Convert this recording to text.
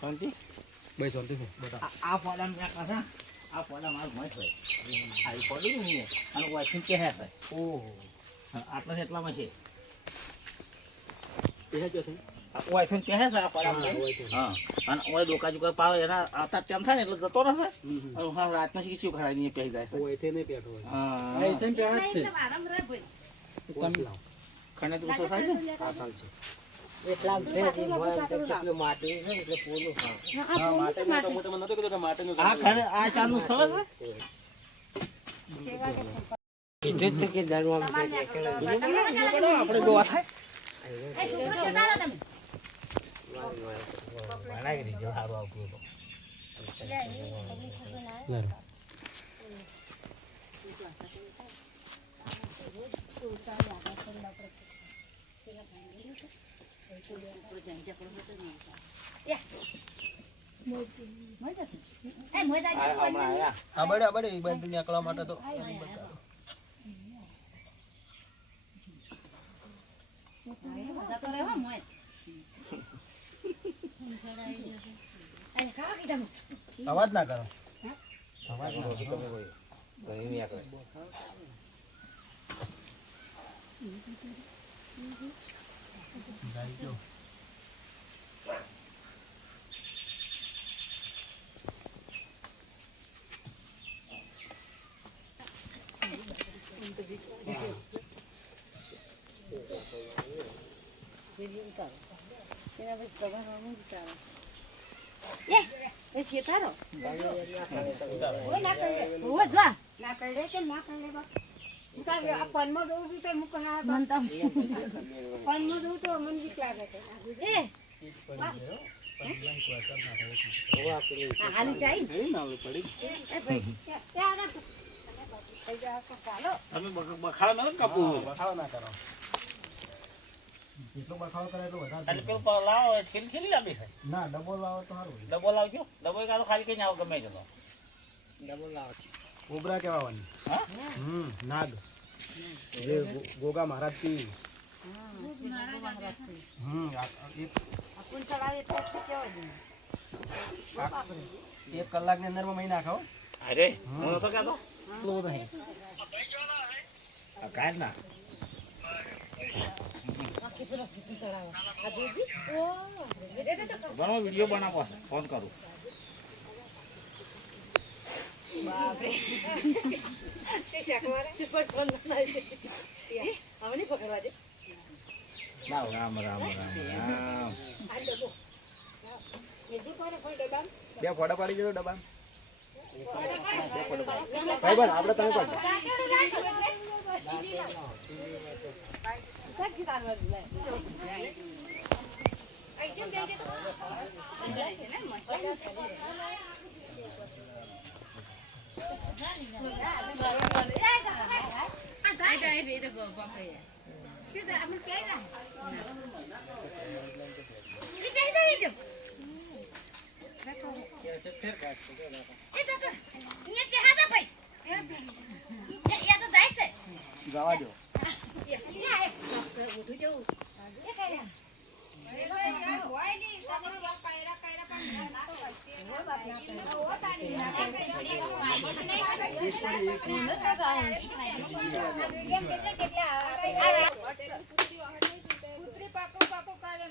શાંતિ ભાઈ શાંતિ છે બતા આ ફોડા મેં કાઢા આ ફોડા મારું મત હોય આ ફોડું નહીં અને વાઈથી કે હે થાય ઓહો આટલા એટલામાં છે એ જો છે વાઈથી કે હે આ ફોડા હા અને ઓય ડોકા જુકા પાવે એના આતા તેમ થાય ને એટલે જતો રહે અને હા રાતનો શીખી ખાય નહીં પહેરી જાય ઓય તે ને પેટો હોય હા એ તેમ પેટ છે તમે ખણે તો સાલ છે આ સાલ છે એટલા છે જે મોય કેટલું માટી છે એટલે પોલું હા માટે તો મોટે મને નતો કીધું માટે નું આ ખરે આ ચાનું ખબર છે કીધું છે કે દરવામ છે આપણે દોવા થાય બનાવી દીધો સારું આવતું હતું હા બડે ઈ બંધ નીકળવા માટે તો અવાજ ના કરો અવાજ ના કરો નહીં આકરે ગાઈ જો તમે બખાડો ના કાપવું બખાડો ના કરો જેટલો બખાડો કરે એટલો વધારે એટલે પેલું લાવો ખીલી લાંબી થાય ના ડબો લાવો તો સારું ડબો લાવજો ડબો કાઢો ખાલી કઈ આવો ગમે ચલો ડબલ લાવ કોબરા કહેવાની હા નાગ જે ગોગા મહારાજ થી એક કલાક ની અંદર માં મહિના ખાઓ અરે હું તો કાઢો લો નહીં આ કાઢ ના બનો વિડિયો બનાવો ફોન કરું બાપરે તે શકવારે સુપર ફોન બનાવી આવની પકડવા દે રામ રામ રામ રામ આ ડબો મેજી કોને ફોન ડબા બે ફોટા પાડી દેજો ડબ્બા ભાઈ બન આપણે તમે પાડ જવા દો પાકો પાકો કાઢે